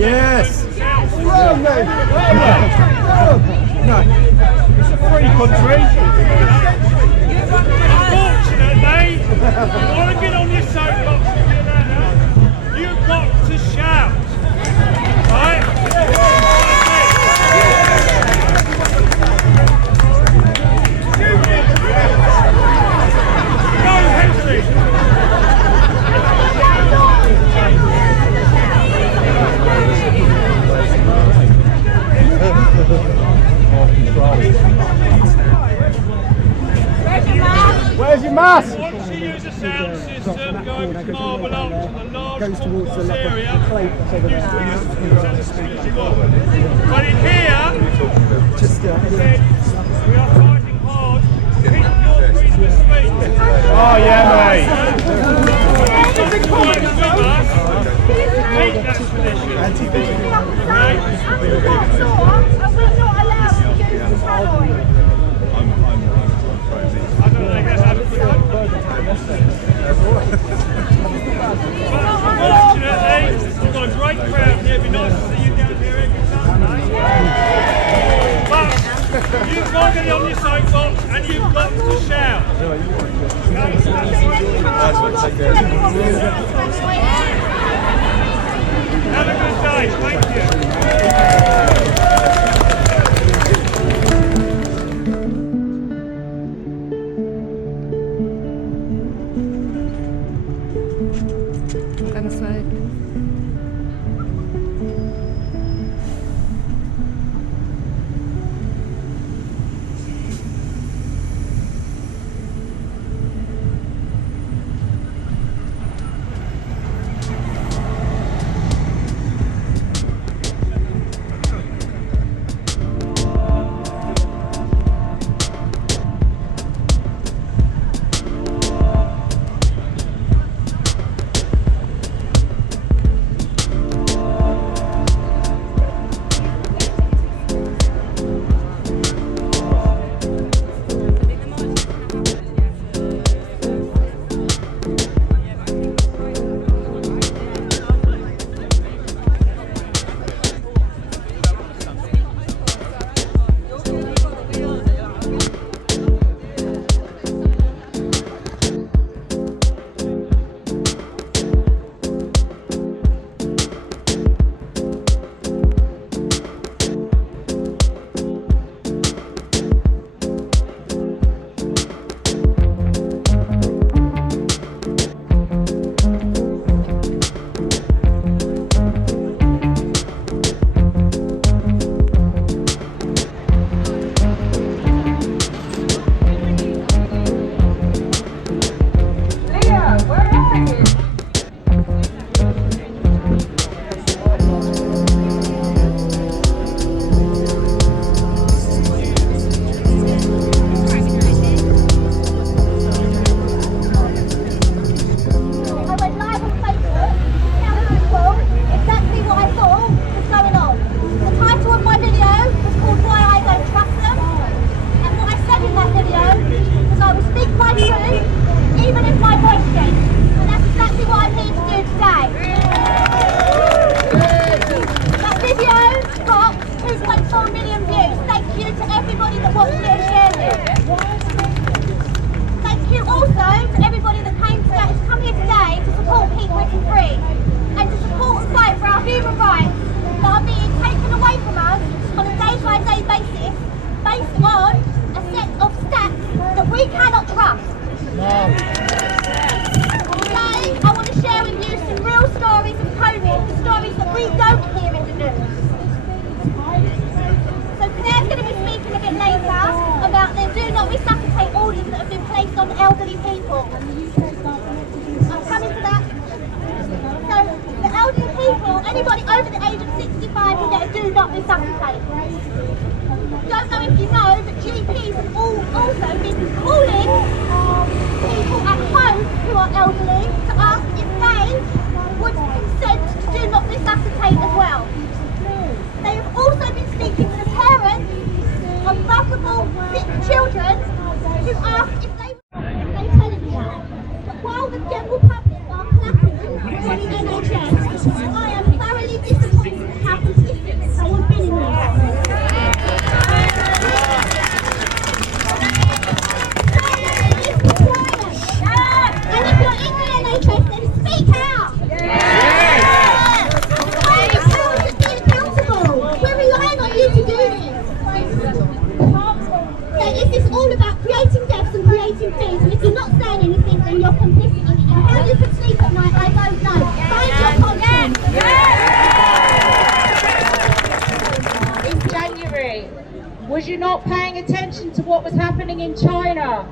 Yes! No, it's a free country. Unfortunately, you want to get on your soapbox and do that now, you've got to shout. Right? Go, Hensley! Where's your mask? Once you use a sound system, go over to Marble Arch, a large concourse area, but in here, we are fighting hard to keep your freedom of speech. Oh yeah, mate. Keep that tradition. Unfortunately, we've got a great crowd here. It'd be nice to see you down here every Saturday. But you've got to get on your soapbox and you've got to shout. Have a good day. Thank you. people. I'm coming to that. So the elderly people, anybody over the age of 65 will get a do not resuscitate. Don't know if you know, but GPs have also been calling people at home who are elderly to ask if they would consent to do not resuscitate as well. They have also been speaking to the parents of vulnerable sick children who ask if they tell them that. But while the general public are clapping for the NHS, I am thoroughly disappointed at how consistent they have been in this. And if you're in the NHS, then speak out! We're relying on you to do this. So is this all about creating deaths and creating fears? And if you're not saying anything, then you're complicit in it. And how you can sleep at night, I don't know. Find your conscience. In January, was you not paying attention to what was happening in China?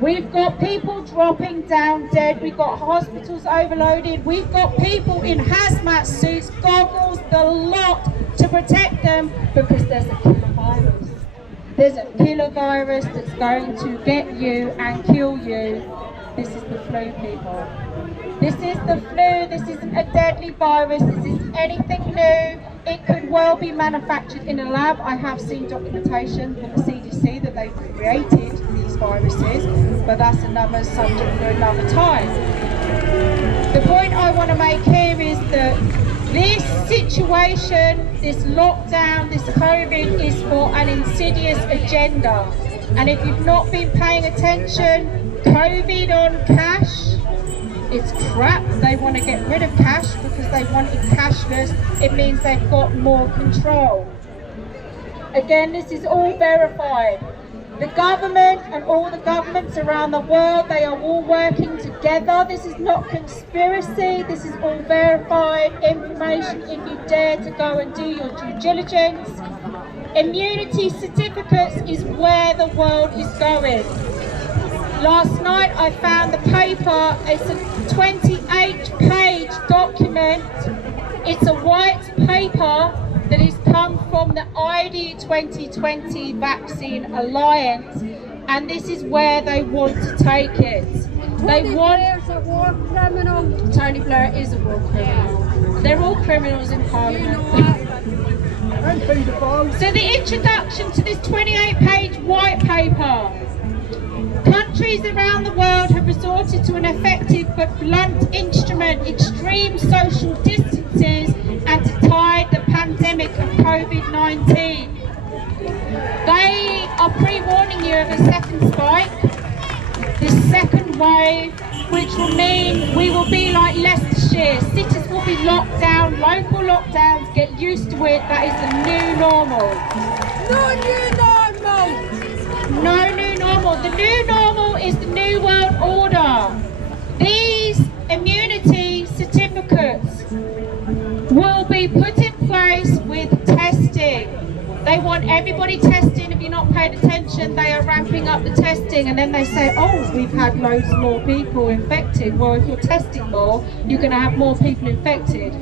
We've got people dropping down dead, we've got hospitals overloaded, we've got people in hazmat suits, goggles, the lot to protect them because there's a killer virus. There's a killer virus that's going to get you and kill you. This is the flu, people. This is the flu, this isn't a deadly virus, this isn't anything new. It could well be manufactured in a lab. I have seen documentation from the CDC that they've created these viruses, but that's another subject for another time. The point I want to make here is that this situation, this lockdown, this COVID is for an insidious agenda. And if you've not been paying attention, COVID on cash, it's crap. They want to get rid of cash because they want it cashless. It means they've got more control. Again, this is all verified. The government and all the governments around the world, they are all working together. This is not conspiracy. This is all verified information if you dare to go and do your due diligence. Immunity certificates is where the world is going. Last night I found the paper. It's a 28-page document. It's a white paper that has come from the ID 2020 Vaccine Alliance, and this is where they want to take it. They want. Blair's a war criminal. Tony Blair is a war criminal. They're all criminals in Parliament. So the introduction to this 28-page white paper. Countries around the world have resorted to an effective but blunt instrument, extreme social distances, and to tide the pandemic of COVID-19. They are pre-warning you of a second spike, this second wave, which will mean we will be like Leicestershire. Cities will be locked down, local lockdowns, get used to it. That is the new normal. No new normal! No new normal. The new normal is the new world order. These immunity certificates will be put in place with testing. They want everybody testing. If you're not paying attention, they are ramping up the testing, and then they say, oh, we've had loads more people infected. Well, if you're testing more, you're going to have more people infected.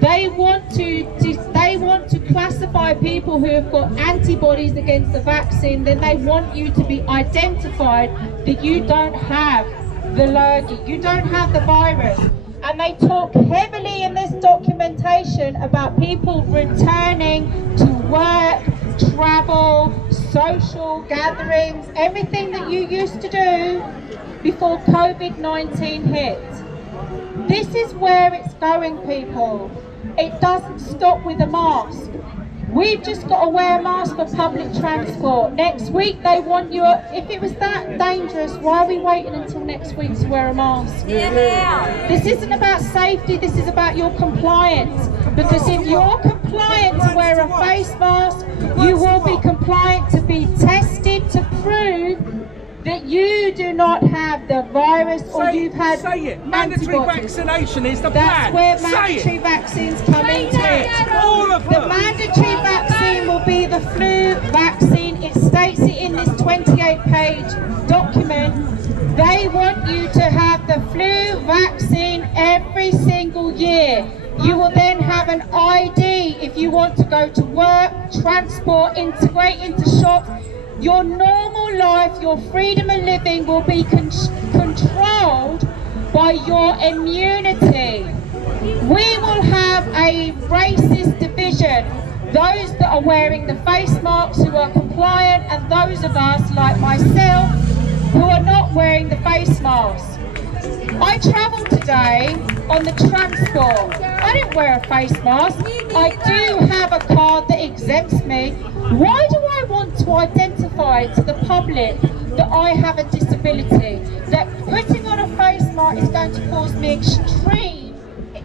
They want to classify people who have got antibodies against the vaccine. Then they want you to be identified that you don't have the lurgy, you don't have the virus. And they talk heavily in this documentation about people returning to work, travel, social gatherings, everything that you used to do before COVID-19 hit. This is where it's going, people. It doesn't stop with a mask. We've just got to wear a mask for public transport. Next week they want you, if it was that dangerous, why are we waiting until next week to wear a mask? Yeah. This isn't about safety, this is about your compliance. Because if you're compliant to wear a face mask, you will be compliant to be tested to prove that you do not have the virus or you've had Mandatory antibodies. vaccination is the That's plan. where mandatory vaccines come into it. All of The them. mandatory vaccine will be the flu vaccine. It states it in this 28-page document. They want you to have the flu vaccine every single year. You will then have an ID if you want to go to work, transport, integrate into shops. Your normal life, your freedom of living will be controlled by your immunity. We will have a racist division. Those that are wearing the face masks who are compliant, and those of us like myself who are not wearing the face masks. I travelled today on the transport. I didn't wear a face mask. I do have a card that exempts me. Why do I want to identify to the public that I have a disability? That putting on a face mask is going to cause me extreme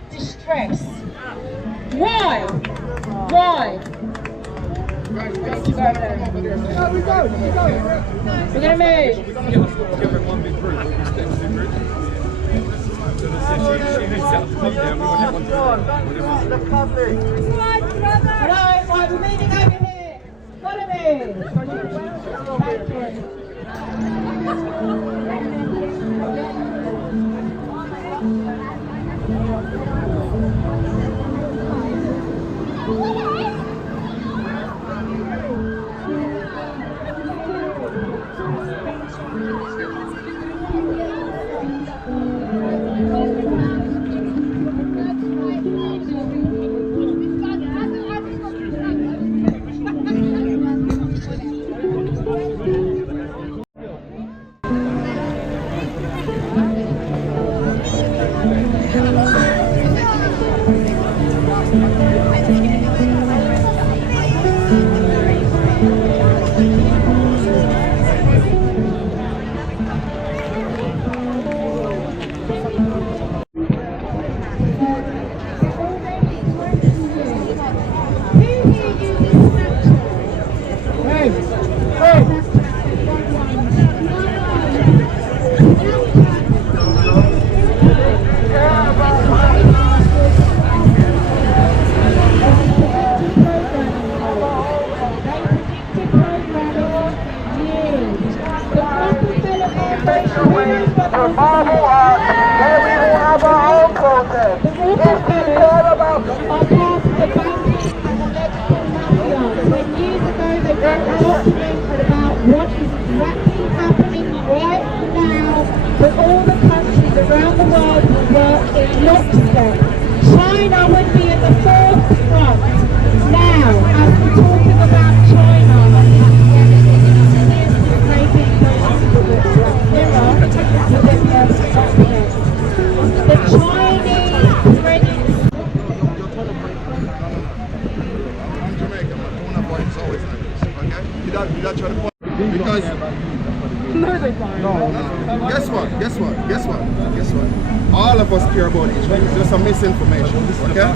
distress. Why? Why? We're going to Hello, right, we're meeting over here. Follow me. China would be at the forefront now as we're talking about China. The Chinese credit. I'm Jamaican, my tone of voice is always like this, okay? You don't try to point because no. Guess what? All of us care about each other. It's just some misinformation, okay?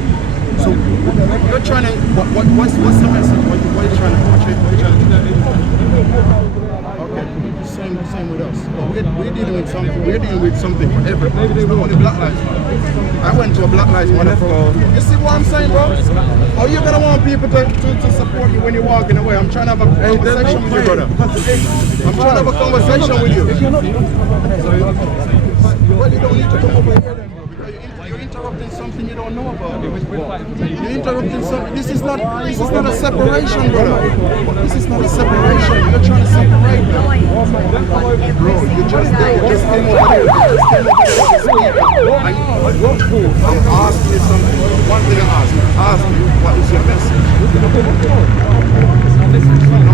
So you're trying to what's the message? What are you trying to portray? What are you trying to do? Okay, same with us. We're dealing with something for everybody. It's not only Black Lives Matter. I went to a Black Lives Matter program. You see what I'm saying, bro? How you gonna want people to support you when you're walking away? I'm trying to have a conversation with you, brother. I'm trying to have a conversation with you. Well, you don't need to come over here then, bro, because you're interrupting something you don't know about. You're interrupting something. This is not a separation, brother. This is not a separation. You're trying to separate, bro. You just came over here. I'm asking you something. One thing I ask you, what is your message? No,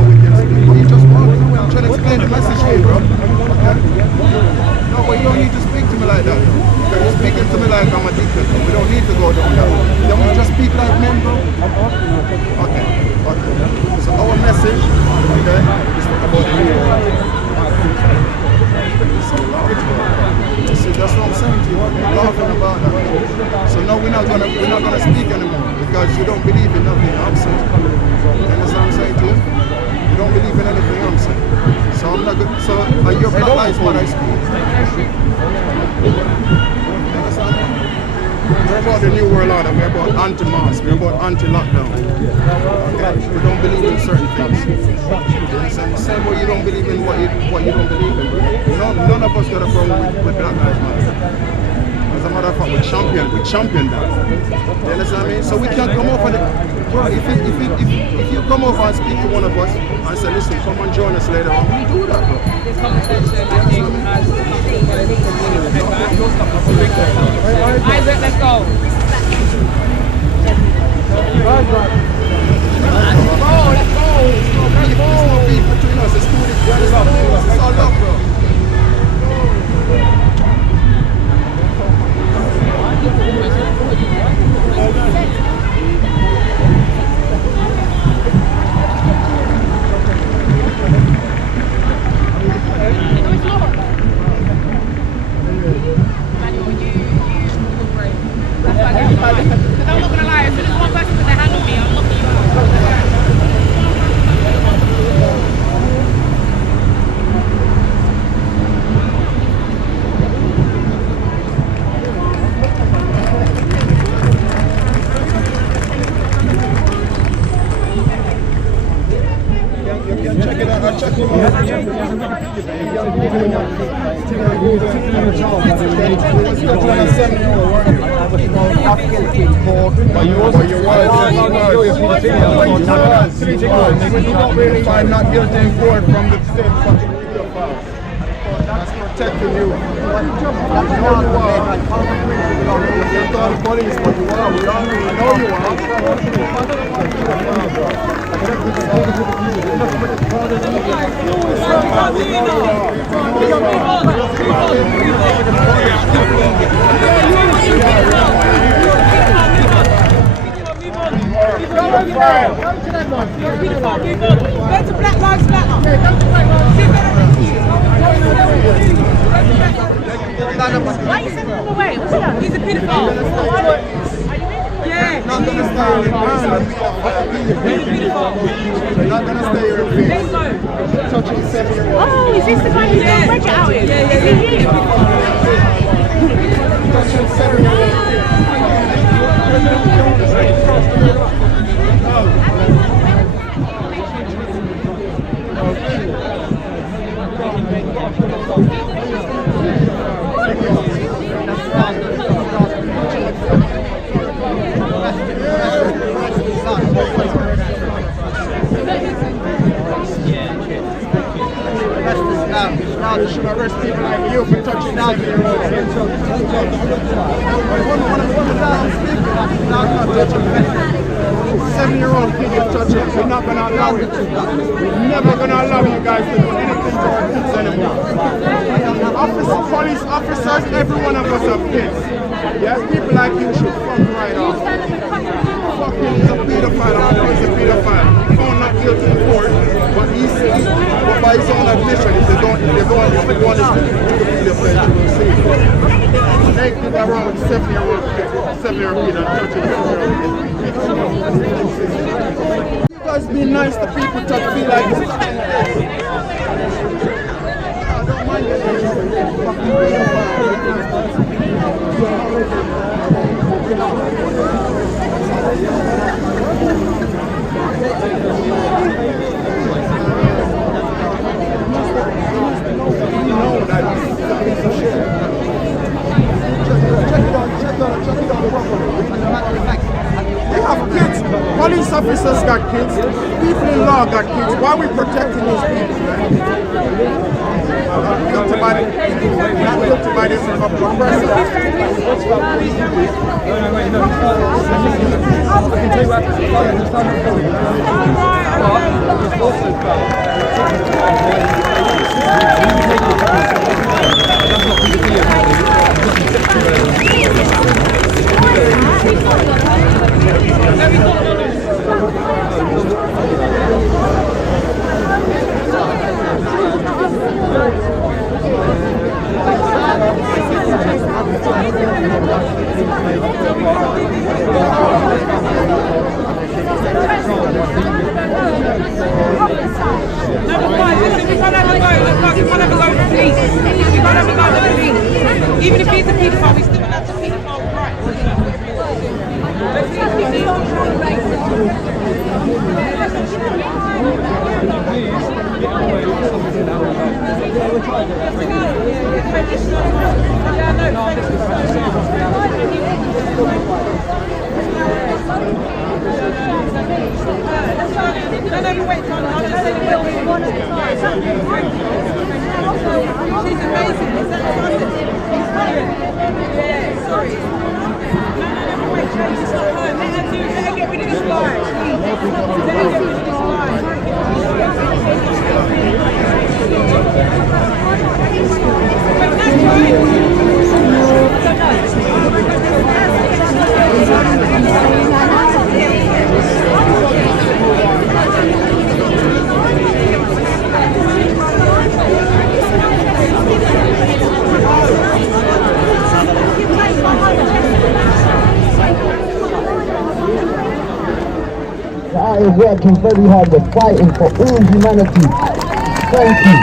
we can speak. Well, you just walking away. I'm trying to explain the message to you, bro. No, but you don't need to speak to me like that. You're speaking to me like I'm a dictator. We don't need to go down that. Don't we just speak like men, bro? Okay. So our message, okay, is about the See, that's what I'm saying to you. We're laughing about that. So no, we're not gonna speak anymore because you don't believe in nothing I'm saying. You understand what I'm saying to you? You don't believe in anything I'm saying. So I'm not good. So are you Black Lives Matter school? You understand? about the New World Order, we're about anti-mask, we're about anti-lockdown. Okay? We don't believe in certain things. The same way you don't believe in what you don't believe in. None of us got a problem with Black Lives Matter. As a matter of fact, we champion that. You understand what I mean? So we can't come off on it. Bro, if you come over and speak to one of us and say, listen, come and join us later on, we do that, bro. This conversation, I think, has Isaac, let's go. Let's go. There's no beef between us. It's all love, bro. Because I'm not going to lie, as soon as one person puts their hand on me, I'm knocking you out. Check it out. Check it out. Not guilty in court from the same fucking pedophile. That's protecting you. You thought police, but you are. I know you Go to Black Lives Matter. Why are you sending him away? What's he done? He's a pedophile. Yeah. not gonna stay in not gonna stay here. Let's go. Touching 7-year-old. Oh, is this the guy who's got Bridget out here? Is he here? Touching 7-year-old. You should arrest people like you for touching 7-year-olds. Seven-year-old kid you touch it, we're not gonna allow it. We're never gonna allow you guys to do anything to our kids anymore. Police officers, every one of us have kids. Yeah, people like you should fuck right off. Fucking is a pedophile, I know he's a pedophile. Found not guilty in court, but but by his own admission, if they don't want to be the pedophile, you will see. They think around with 7-year-old kid and touching 7-year-old kid. You guys be nice to people to feel like it's I don't mind it. Fucking We have kids. Police officers got kids. People in law got kids. Why are we protecting these people, man? Not guilty by this oppressive. Even if he's a pedophile, we still have to I am working very hard. We're fighting for all humanity. Thank you.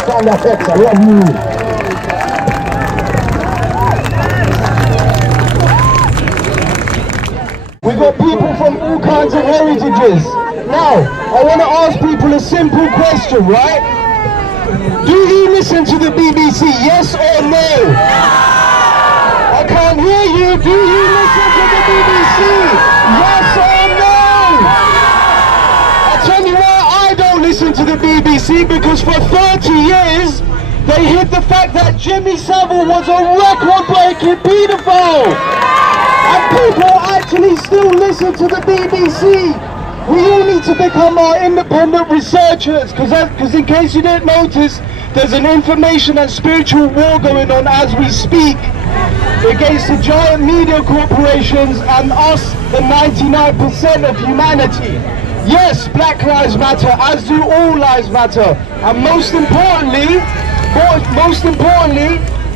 Stand up, X. I love you. We've got people from all kinds of heritages. Now, I want to ask people a simple question, right? Do you listen to the BBC, yes or no? I can't hear you. Do you listen to the BBC? Yes or no? I'll tell you why I don't listen to the BBC, because for 30 years they hid the fact that Jimmy Savile was a record-breaking paedophile. And people actually still listen to the BBC. We all need to become our independent researchers, because in case you didn't notice, there's an information and spiritual war going on as we speak against the giant media corporations and us, the 99% of humanity. Yes, Black Lives Matter, as do all lives matter. And most importantly,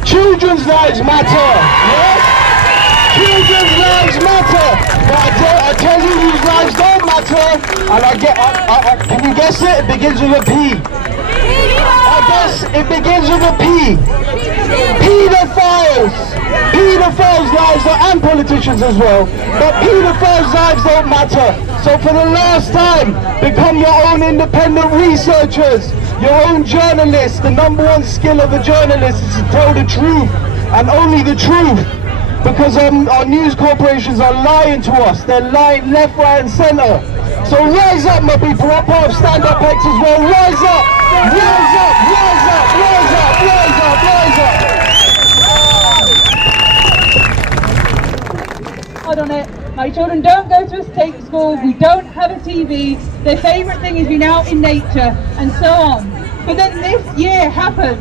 children's lives matter. Yes? Children's lives matter. But I tell you, these lives don't matter. And can you guess it? It begins with a P. I guess it begins with a P. Pedophiles. Pedophiles' lives and politicians as well. But pedophiles' lives don't matter. So for the last time, become your own independent researchers, your own journalists. The #1 skill of a journalist is to tell the truth and only the truth. Because our news corporations are lying to us. They're lying left, right and centre. So rise up, my people. I'm part of StandUp X as well. Rise up! Rise up! Rise up! Rise up! Rise up! Rise up! Hard on it. My children don't go to a state school. We don't have a TV. Their favourite thing is being out in nature and so on. But then this year happened.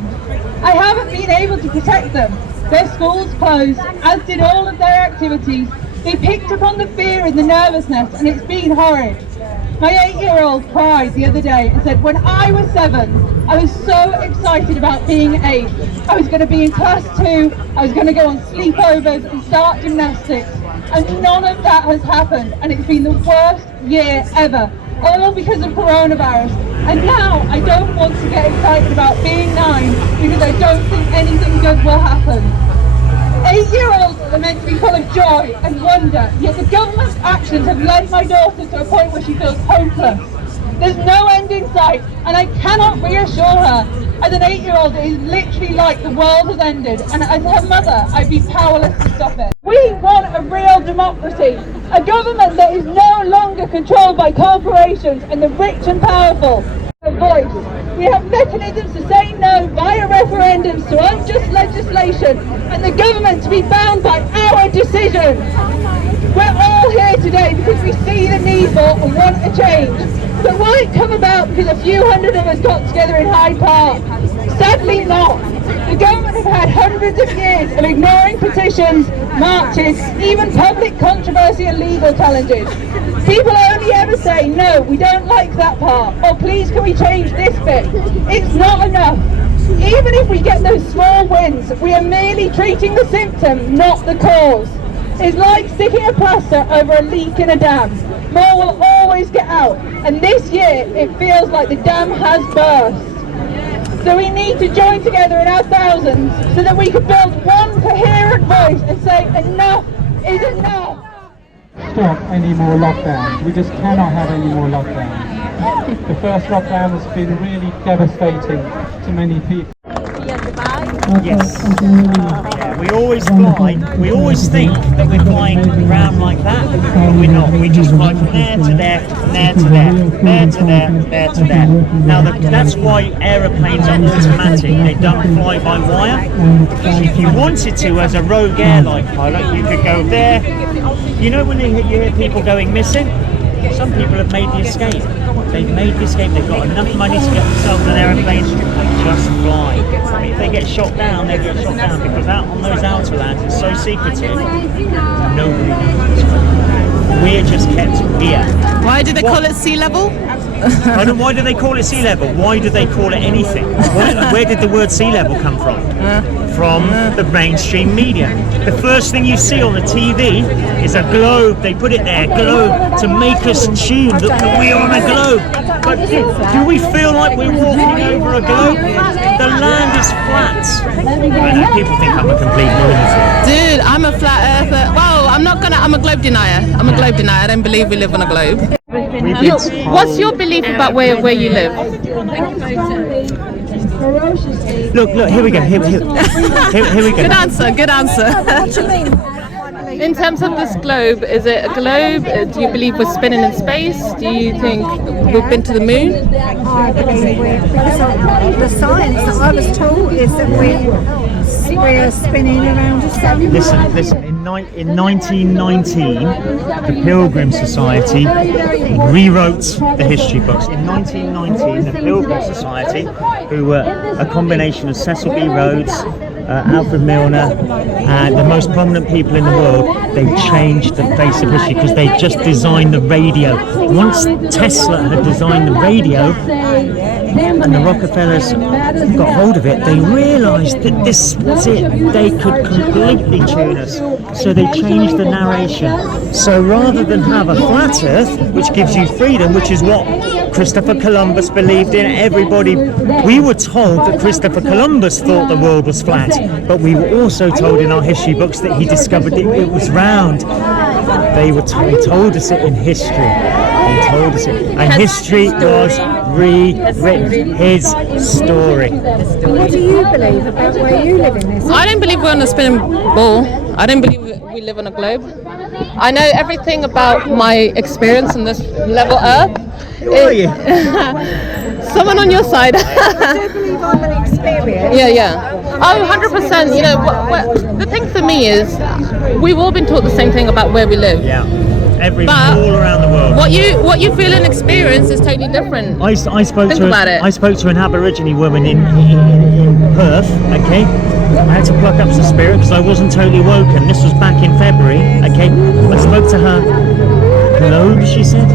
I haven't been able to protect them. Their schools closed, as did all of their activities. They picked up on the fear and the nervousness, and it's been horrid. My 8-year-old cried the other day and said, when I was 7, I was so excited about being 8. I was going to be in class 2, I was going to go on sleepovers and start gymnastics. And none of that has happened, and it's been the worst year ever. All because of coronavirus. And now I don't want to get excited about being 9 because I don't think anything good will happen. 8-year-olds are meant to be full of joy and wonder, yet the government's actions have led my daughter to a point where she feels hopeless. There's no end in sight, and I cannot reassure her. As an 8-year-old, it is literally like the world has ended, and as her mother, I'd be powerless to stop it. We want a real democracy, a government that is no longer controlled by corporations and the rich and powerful. A voice. We have mechanisms to say no via referendums to unjust legislation, and the government to be bound by our decisions. We're all here today because we see the need for and want a change. But will it come about because a few hundred of us got together in Hyde Park? Sadly not. The government have had hundreds of years of ignoring petitions, marches, even public controversy and legal challenges. People only ever say, no, we don't like that part, or please can we change this bit. It's not enough. Even if we get those small wins, we are merely treating the symptom, not the cause. It's like sticking a plaster over a leak in a dam. More will always get out, and this year it feels like the dam has burst. So we need to join together in our thousands so that we can build one coherent voice and say enough is enough. Stop any more lockdowns. We just cannot have any more lockdowns. The first lockdown has been really devastating to many people. Yes. Yeah, we always fly. We always think that we're flying around like that, but we're not. We just fly from there to there, from there to there, there to there, there to there. Now that's why aeroplanes are automatic. They don't fly by wire. If you wanted to, as a rogue airline pilot, you could go there. You know when you hear people going missing? Some people have made the escape. They've made the escape. They've got enough money to get themselves an aeroplane and just fly. I mean, if they get shot down, they get shot down because out on those outer lands, it's so secretive. Nobody knows. We're just kept here. Why do they call it sea level? Why do they call it sea level? Why do they call it anything? Where did the word sea level come from? From the mainstream media. The first thing you see on the TV is a globe. They put it there, globe, to make us tune that we are on a globe. But do we feel like we're walking over a globe? The land is flat. I know people think I'm a complete lunatic. Dude, I'm a flat earther. Well, I'm a globe denier. I'm a globe denier. I don't believe we live on a globe. What's your belief about where you live? Look, here we go. Here we go. Good answer. In terms of this globe, is it a globe? Do you believe we're spinning in space? Do you think we've been to the moon? I believe because the science that I was taught is that we're spinning around a sun. Listen. In 1919, the Pilgrim Society rewrote the history books. In 1919, the Pilgrim Society, who were a combination of Cecil B. Rhodes, Alfred Milner, and the most prominent people in the world, they changed the face of history because they just designed the radio. Once Tesla had designed the radio, and the Rockefellers got hold of it, they realised that this was it. They could completely tune us. So they changed the narration. So rather than have a flat earth, which gives you freedom, which is what Christopher Columbus believed in, we were told that Christopher Columbus thought the world was flat, but we were also told in our history books that he discovered it was round. They told us it in history. They told us it. And history was rewritten. His story. What do you believe about where you live in this? I don't believe we're on a spinning ball. I don't believe we live on a globe. I know everything about my experience on this level Earth. Who are you? Someone on your side. I do believe I'm an experience. Yeah. Oh, 100%. You know, the thing for me is, we've all been taught the same thing about where we live. Yeah. All around the world. What you feel and experience is totally different. I spoke to an Aborigine woman in Perth. Okay, I had to pluck up some spirit because I wasn't totally woken. This was back in February. Okay, I spoke to her. Globe, she said.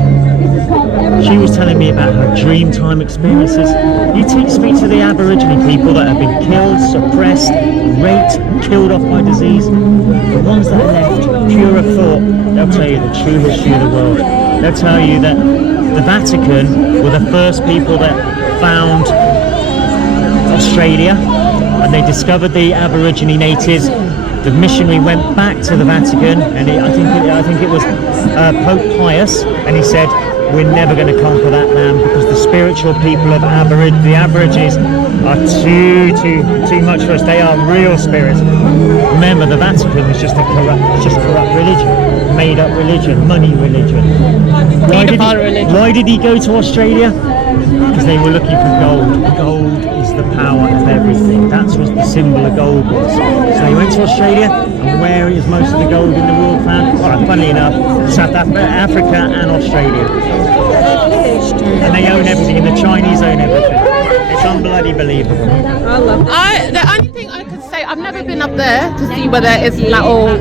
She was telling me about her dream time experiences. You speak to the Aborigine people that have been killed, suppressed, raped, killed off by disease. The ones that are left pure of thought, they'll tell you the true history of the world. They'll tell you that the Vatican were the first people that found Australia, and they discovered the Aborigine natives. The missionary went back to the Vatican, and I think it was Pope Pius, and he said, we're never going to conquer that land because the spiritual people of the Aborigines are too much for us. They are real spirits. Remember, the Vatican was just corrupt religion, made up religion, money religion. Why did he go to Australia? Because they were looking for gold. Gold is the power of everything. That's what the symbol of gold was. So they went to Australia, and where is most of the gold in the world found? Well, funnily enough, South Africa and Australia. And they own everything, and the Chinese own everything. It's unbloody believable. The only thing I could say, I've never been up there to see whether it's flat or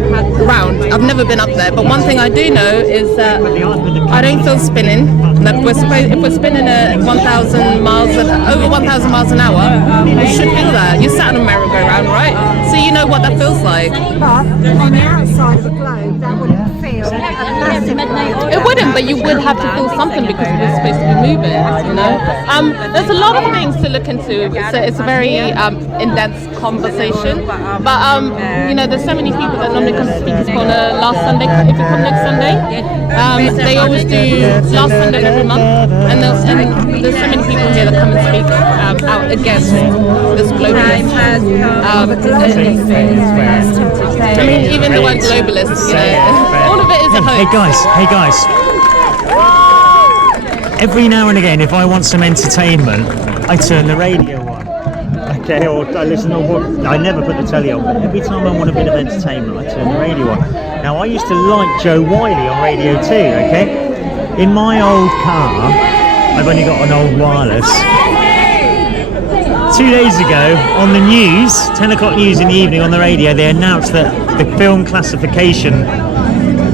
round. I've never been up there, but one thing I do know is that I don't feel spinning. Like if we're spinning at 1,000 miles, over 1,000 miles an hour, you should feel that. You sat on a merry-go-round, right? So you know what that feels like. But on the outside of the globe, that wouldn't feel a massive globe. It wouldn't, but you would have to feel something because we're supposed to be moving, you know? There's a lot of things to look into. It's a very in-depth conversation. But, you know, there's so many people that normally come to Speakers Corner last Sunday. If you come next Sunday, they always do last Sunday every month. And there's so many people here that come and speak out against this globalist. I mean, even the word globalist, you know, all of it is a hoax. Hey guys. Every now and again, if I want some entertainment, I turn the radio on. Okay, or I listen to I never put the telly on, but every time I want a bit of entertainment, I turn the radio on. Now, I used to like Joe Wiley on Radio 2, okay? In my old car, I've only got an old wireless. 2 days ago, on the news, 10 o'clock news in the evening on the radio, they announced that the film classification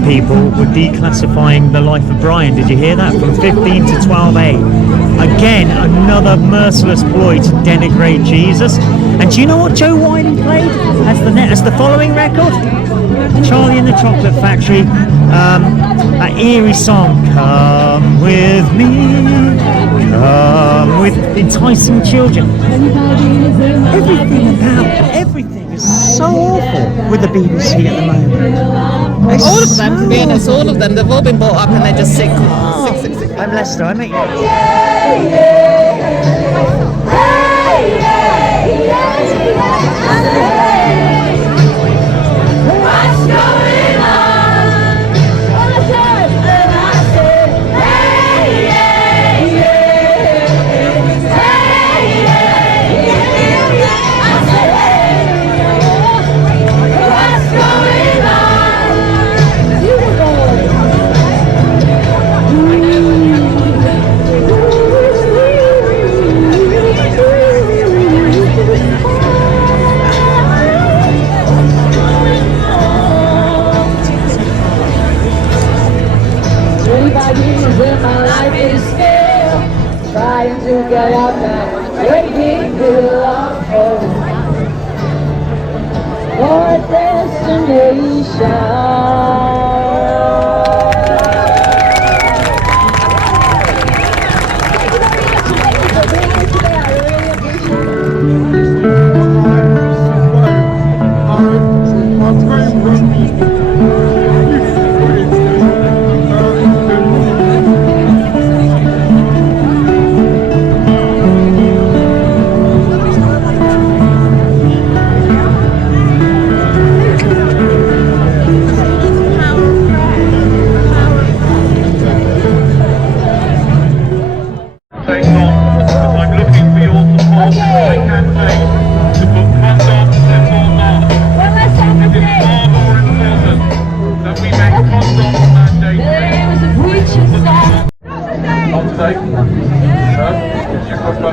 people were declassifying The Life of Brian. Did you hear that? From 15 to 12A. Again, another merciless ploy to denigrate Jesus. And do you know what Joe Wiley played as the following record? Charlie and the Chocolate Factory, that eerie song, Come With Me, Come With Enticing Children. Everything is so awful with the BBC at the moment. All of them, to be honest, all of them, they've all been bought up and they're just sick. I'm Leicester, I mean. Trying to get out that breaking hill of hope for a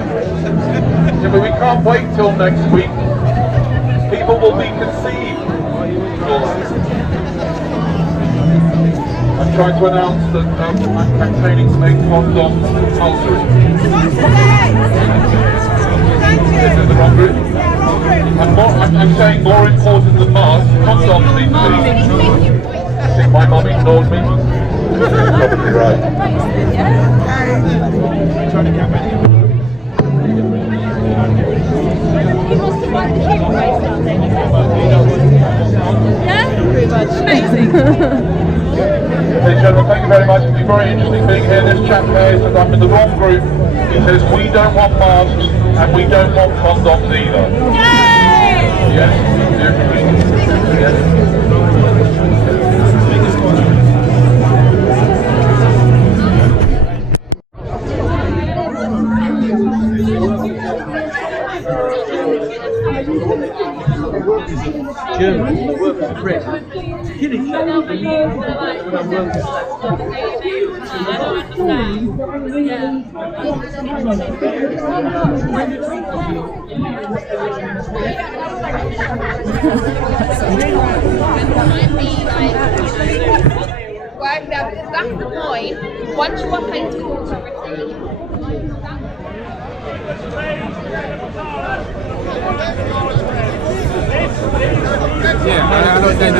Yeah, but we can't wait till next week. People will be conceived. I'm trying to announce that I'm campaigning to make condoms compulsory. This is the wrong group. I'm saying more important than masks, condoms need to be. I think my mum ignored me. Probably right. Amazing. Ladies and gentlemen, thank you very much. It's been very interesting being here. This chap here says I'm in the wrong group. He says we don't want masks and we don't want condoms either. Yay! Yes? Yes? Germans work for Brit. Kill each other. Right, that's the point. Once you are painted with authority, yeah, I know that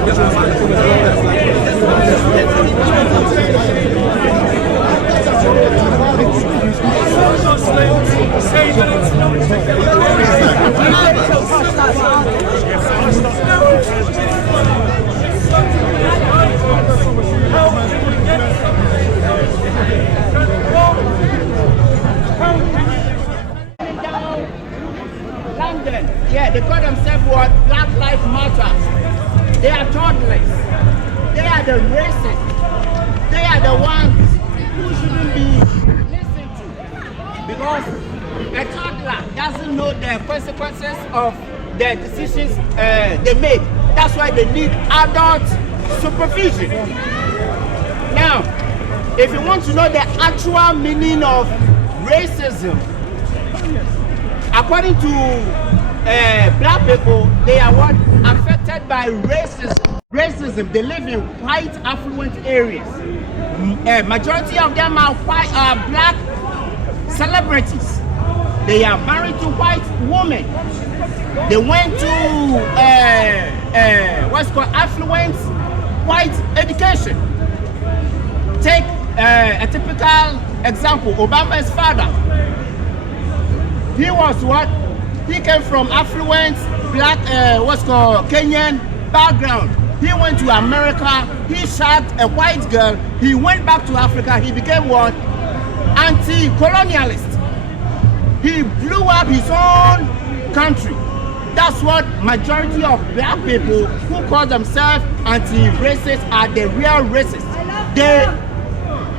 London, yeah, they call themselves what? Black Lives Matter. They are toddlers. They are the racists. They are the ones who shouldn't be listened to. Because a toddler doesn't know the consequences of the decisions they make. That's why they need adult supervision. Now, If you want to know the actual meaning of racism, according to black people, they are what? Affected by racism. Racism, they live in white affluent areas. Majority of them are black celebrities. They are married to white women. They went to what's called affluent white education. Take a typical example, Obama's father. He was what? He came from affluent black, what's called Kenyan background. He went to America, he shagged a white girl, he went back to Africa, he became what? Anti-colonialist. He blew up his own country. That's what majority of black people who call themselves anti-racist are the real racists.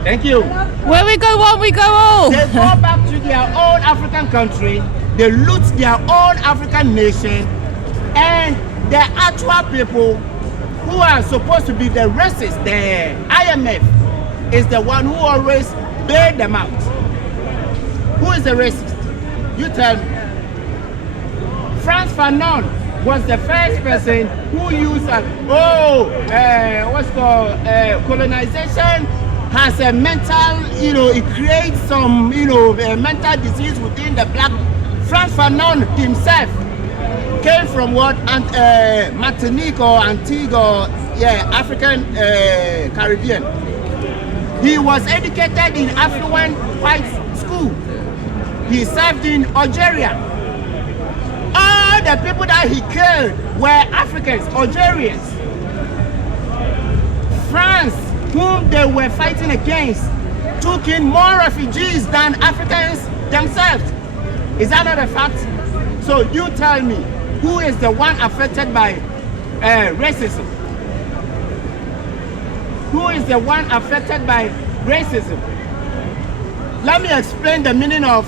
Thank you. Where we go one, we go all. They go back to their own African country, they loot their own African nation, and the actual people who are supposed to be the racists, the IMF, is the one who always bail them out. Who is the racist? You tell me. Frantz Fanon was the first person who used what's called colonization has a mental, it creates some, a mental disease within the black. Frantz Fanon himself came from what? Martinique or Antigua, African Caribbean. He was educated in affluent white school. He served in Algeria. All the people that he killed were Africans, Algerians. France, whom they were fighting against, took in more refugees than Africans themselves. Is that not a fact? So you tell me, who is the one affected by racism? Who is the one affected by racism? Let me explain the meaning of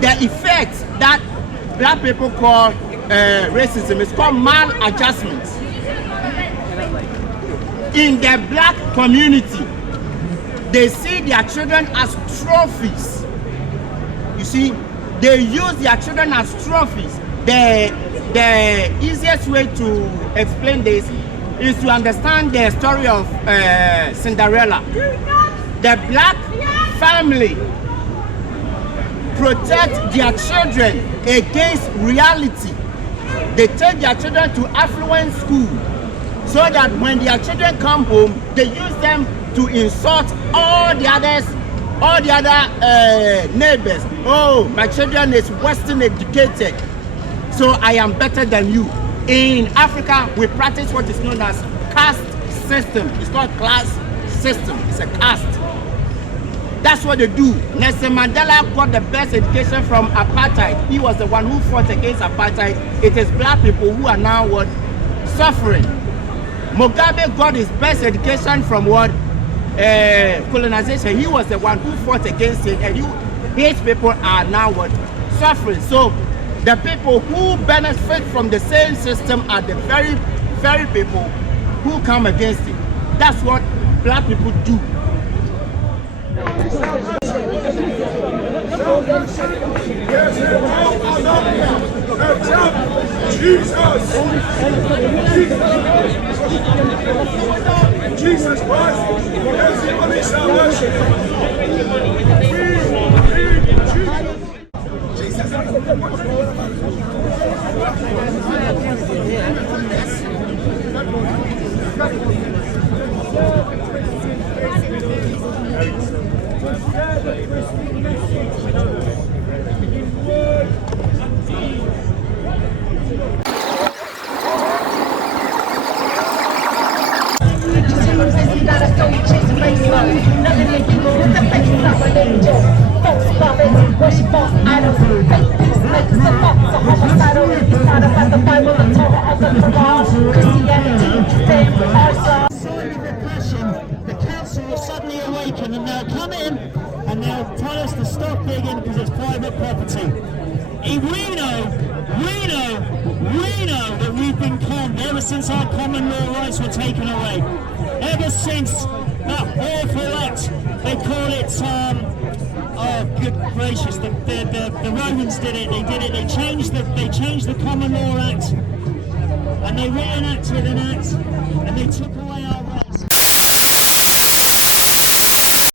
the effect that black people call racism. It's called maladjustment. In the black community, they see their children as trophies. You see, they use their children as trophies. The easiest way to explain this is to understand the story of Cinderella. The black family protect their children against reality. They take their children to affluent school so that when their children come home, they use them to insult all the other neighbors. Oh, my children is Western educated, so I am better than you. In Africa, we practice what is known as caste system. It's not class system, it's a caste. That's what they do. Nelson Mandela got the best education from apartheid. He was the one who fought against apartheid. It is black people who are now what? Suffering. Mugabe got his best education from what? Colonization. He was the one who fought against it, and his people are now what? Suffering. So the people who benefit from the same system are the very, very people who come against it. That's what black people do. Jesus Christ, everybody shall worship. The council will suddenly awaken and they'll come in and they'll tell us to stop digging because it's private property. We know that we've been conned. There are since our common law rights were taken away. Ever since that awful act, they call it, oh good gracious, the Romans did it, they changed the Common Law Act, and they reenacted an act, and they took away our